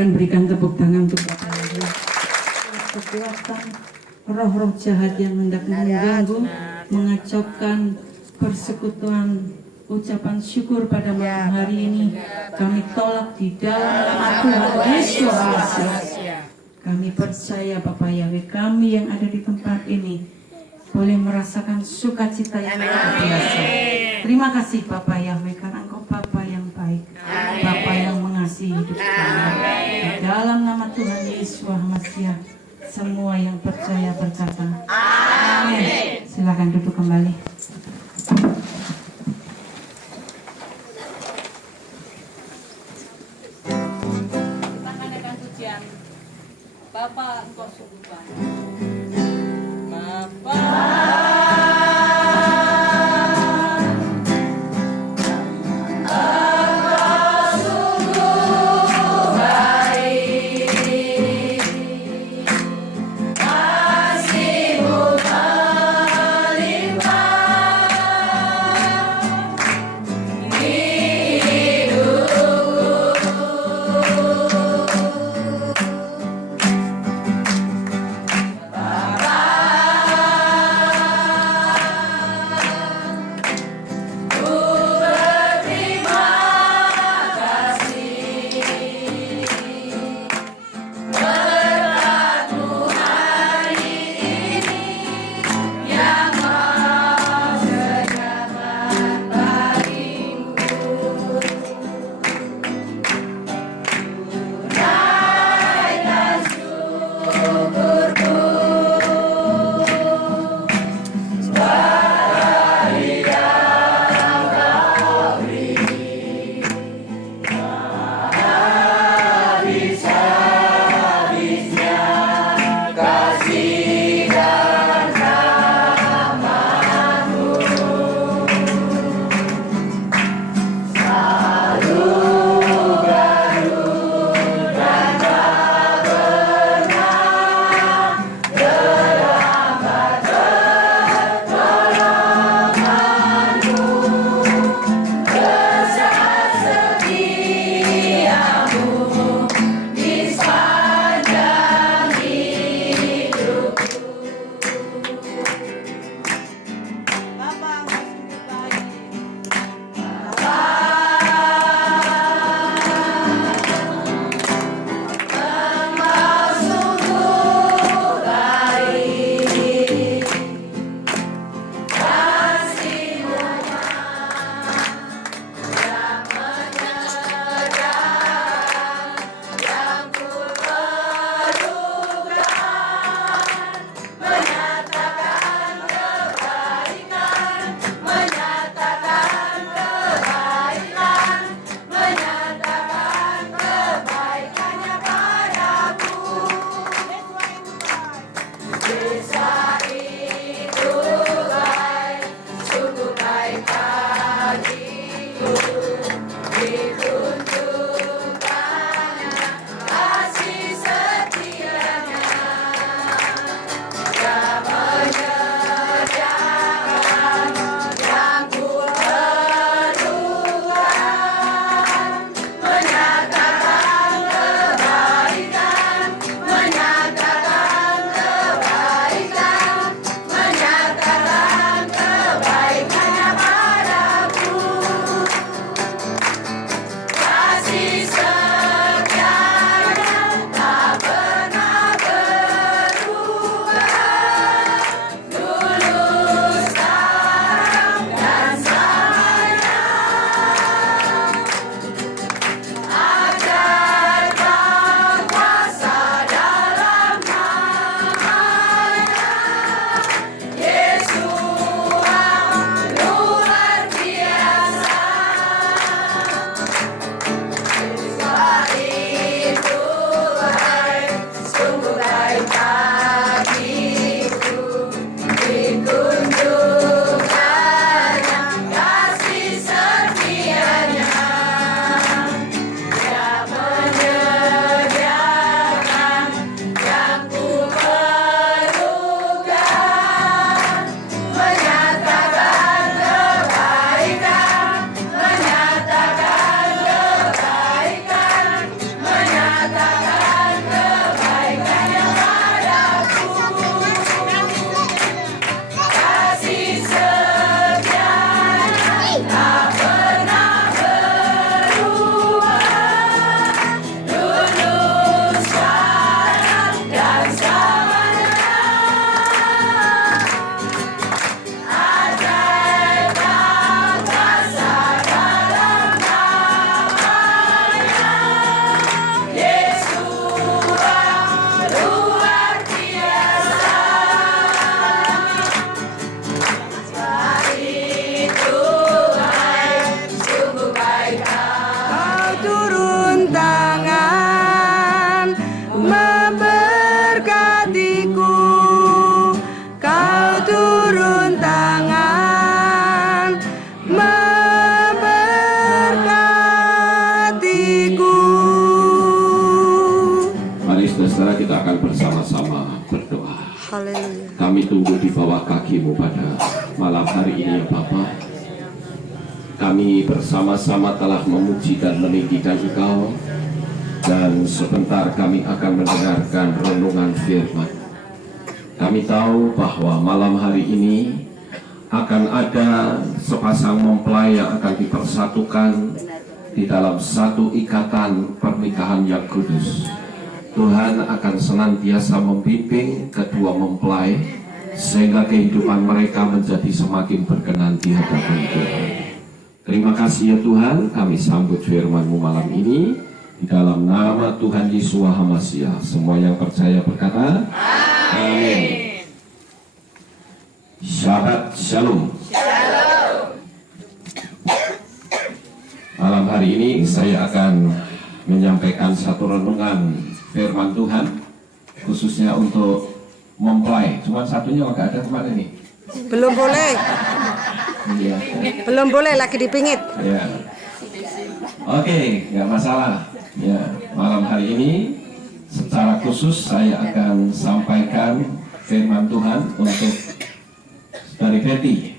akan berikan tepuk tangan untuk Bapak Ibu. Kekuatan roh-roh jahat yang hendak mengganggu, mengacaukan persekutuan ucapan syukur pada malam hari ini, kami tolak di dalam nama Tuhan Yesus Kristus. Kami percaya Bapak Yahweh, kami yang ada di tempat ini boleh merasakan sukacita yang luar biasa. Terima kasih Bapak Yahweh, karena Engkau Bapa yang baik, Bapa yang mengasihi hidup kami. Di dalam nama Tuhan Yesus Masiah, semua yang percaya berkata amin. Silakan duduk kembali. Kita akan pujian Bapa Engkau sungguh baik. Bapa sama-sama berdoa. Haleluya. Kami tunggu di bawah kaki-Mu pada malam hari ini ya Bapa. Kami bersama-sama telah memuji dan meninggikan Engkau, dan sebentar kami akan mendengarkan renungan firman. Kami tahu bahwa malam hari ini akan ada sepasang mempelai yang akan dipersatukan di dalam satu ikatan pernikahan yang kudus. Tuhan akan senantiasa membimbing kedua mempelai sehingga kehidupan mereka menjadi semakin berkenan di hadapan Tuhan. Terima kasih ya Tuhan, kami sambut firman-Mu malam ini di dalam nama Tuhan Yesus HaMasiah. Semua yang percaya berkata amin. Shabbat Shalom. Malam hari ini saya akan menyampaikan satu renungan firman Tuhan khususnya untuk mempelai. Cuma satunya nggak ada kemarin nih. Belum boleh. Iya. Belum boleh, lagi dipingit. Ya. Oke, nggak masalah. Ya, malam hari ini secara khusus saya akan sampaikan firman Tuhan untuk dari Betty.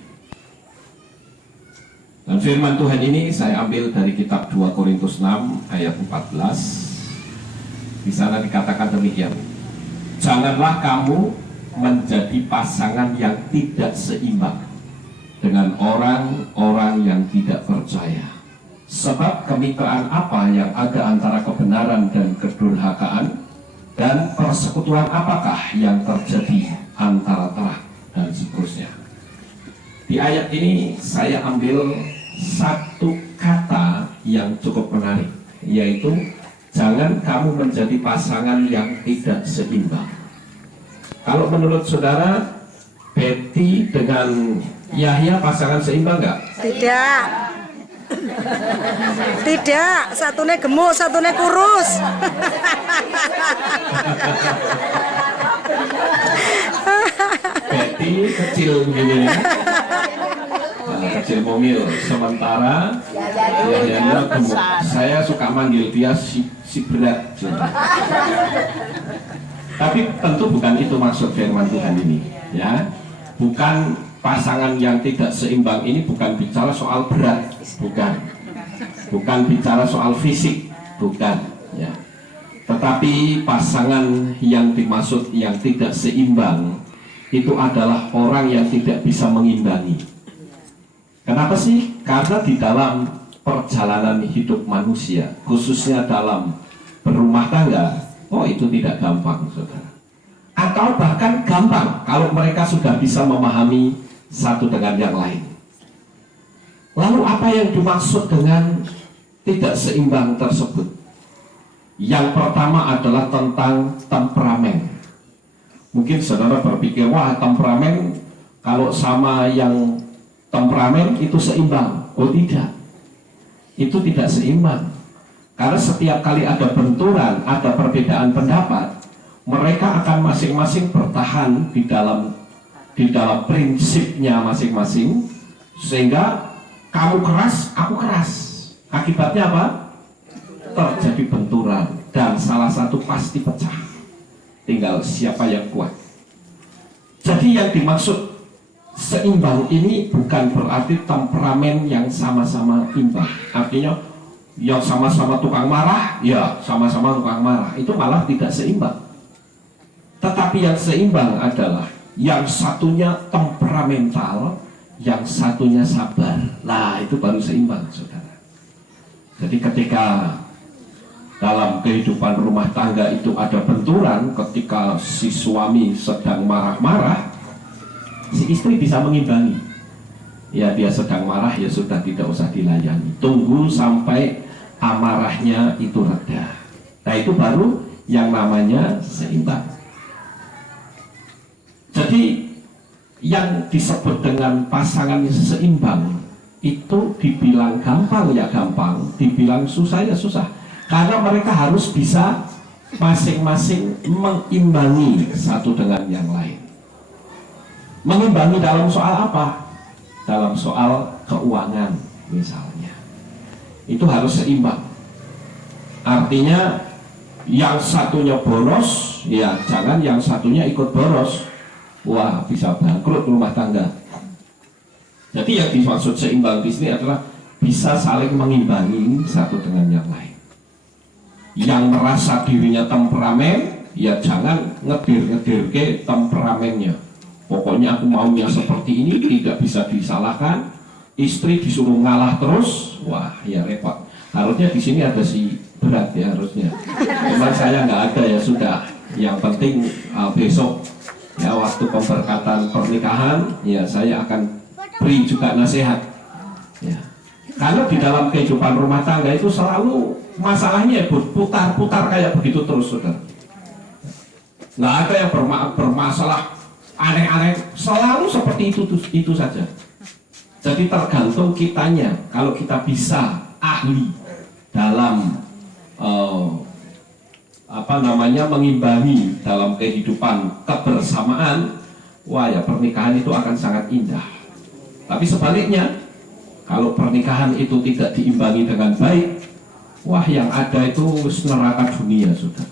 Dan firman Tuhan ini saya ambil dari kitab 2 Korintus 6 ayat 14. Di sana dikatakan demikian. Janganlah kamu menjadi pasangan yang tidak seimbang dengan orang-orang yang tidak percaya. Sebab kemitraan apa yang ada antara kebenaran dan kedurhakaan, dan persekutuan apakah yang terjadi antara terang, dan seterusnya. Di ayat ini saya ambil satu kata yang cukup menarik, yaitu jangan kamu menjadi pasangan yang tidak seimbang. Kalau menurut saudara, Betty dengan Yahya pasangan seimbang nggak? Tidak. Tidak, satunya gemuk, satunya kurus. Betty kecil gini, kecil mungil. Sementara Yahya gemuk. Saya suka manggil dia si berat. Tapi tentu bukan itu maksud firman Tuhan ini, ya. Bukan pasangan yang tidak seimbang ini bukan bicara soal berat, bukan bicara soal fisik, bukan, ya. Tetapi pasangan yang dimaksud yang tidak seimbang itu adalah orang yang tidak bisa mengimbangi. Kenapa sih? Karena di dalam perjalanan hidup manusia, khususnya dalam berumah tangga, oh itu tidak gampang, saudara. Atau bahkan gampang kalau mereka sudah bisa memahami satu dengan yang lain. Lalu apa yang dimaksud dengan tidak seimbang tersebut? Yang pertama adalah tentang temperamen. Mungkin saudara berpikir, wah temperamen kalau sama yang temperamen itu seimbang. Oh tidak, itu tidak seimbang. Karena setiap kali ada benturan, ada perbedaan pendapat, mereka akan masing-masing bertahan di dalam prinsipnya masing-masing, sehingga kamu keras, aku keras. Akibatnya apa? Terjadi benturan dan salah satu pasti pecah. Tinggal siapa yang kuat. Jadi yang dimaksud seimbang ini bukan berarti temperamen yang sama-sama imbang. Artinya yang sama-sama tukang marah, ya sama-sama tukang marah. Itu malah tidak seimbang. Tetapi yang seimbang adalah yang satunya temperamental, yang satunya sabar. Nah, itu baru seimbang, saudara. Jadi ketika dalam kehidupan rumah tangga itu ada benturan, ketika si suami sedang marah-marah, si istri bisa mengimbangi. Ya, dia sedang marah, ya sudah, tidak usah dilayani. Tunggu sampai amarahnya itu reda. Nah, itu baru yang namanya seimbang. Jadi yang disebut dengan pasangan seimbang itu dibilang gampang ya gampang, dibilang susah ya susah. Karena mereka harus bisa masing-masing mengimbangi satu dengan yang lain. Mengimbangi dalam soal apa? Dalam soal keuangan misalnya. Itu harus seimbang. Artinya yang satunya boros, ya jangan yang satunya ikut boros. Wah, bisa bangkrut rumah tangga. Jadi yang dimaksud seimbang di sini adalah bisa saling mengimbangi satu dengan yang lain. Yang merasa dirinya temperamen, ya jangan ngedir-ngedir ke temperamennya. Pokoknya aku maunya seperti ini, tidak bisa disalahkan. Istri disuruh ngalah terus, wah ya repot. Harusnya di sini ada si berat ya harusnya. Cuman saya nggak ada ya sudah. Yang penting besok ya waktu pemberkatan pernikahan, ya saya akan beri juga nasihat. Ya. Karena di dalam kehidupan rumah tangga itu selalu masalahnya putar-putar kayak begitu terus, saudara. Nggak ada yang bermasalah aneh-aneh, selalu seperti itu saja. Jadi tergantung kitanya. Kalau kita bisa ahli dalam mengimbangi dalam kehidupan kebersamaan, wah ya pernikahan itu akan sangat indah. Tapi sebaliknya, kalau pernikahan itu tidak diimbangi dengan baik, wah yang ada itu neraka dunia, sudah.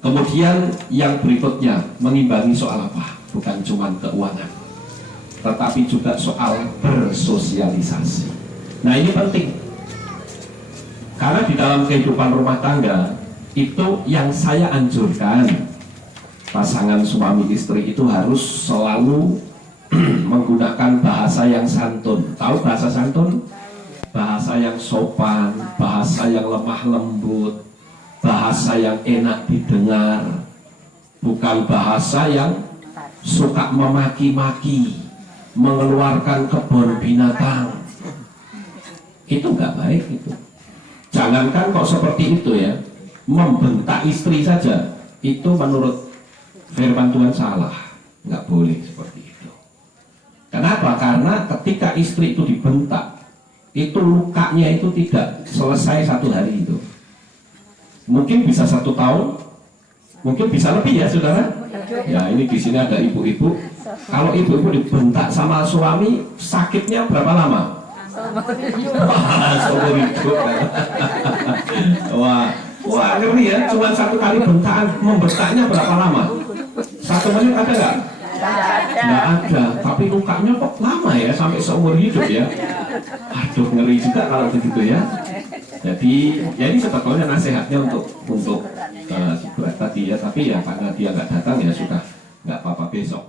Kemudian yang berikutnya, mengimbangi soal apa? Bukan cuma keuangan, tetapi juga soal bersosialisasi. Nah ini penting, karena di dalam kehidupan rumah tangga itu yang saya anjurkan, pasangan suami istri itu harus selalu menggunakan bahasa yang santun. Tahu bahasa santun? Bahasa yang sopan, bahasa yang lemah lembut, bahasa yang enak didengar, bukan bahasa yang suka memaki-maki, mengeluarkan kebun binatang. Itu nggak baik itu. Jangankan kok seperti itu ya, membentak istri saja itu menurut firman Tuhan salah, nggak boleh seperti itu. Kenapa? Karena ketika istri itu dibentak, itu lukanya itu tidak selesai satu hari itu. Mungkin bisa 1 tahun, mungkin bisa lebih ya, saudara. Ya ini di sini ada ibu-ibu. Kalau ibu-ibu dibentak sama suami, sakitnya berapa lama? Seumur hidup. Wah, ngeri ya. Cuma 1 kali bentakan, membentaknya berapa lama? 1 menit ada nggak? Nggak ada. Tapi lukanya kok lama ya, sampai seumur hidup ya. Aduh, ngeri juga kalau begitu ya. Jadi, ya ini sebetulnya nasihatnya untuk si berat tadi ya. Tapi ya karena dia nggak datang ya sudah nggak apa-apa besok.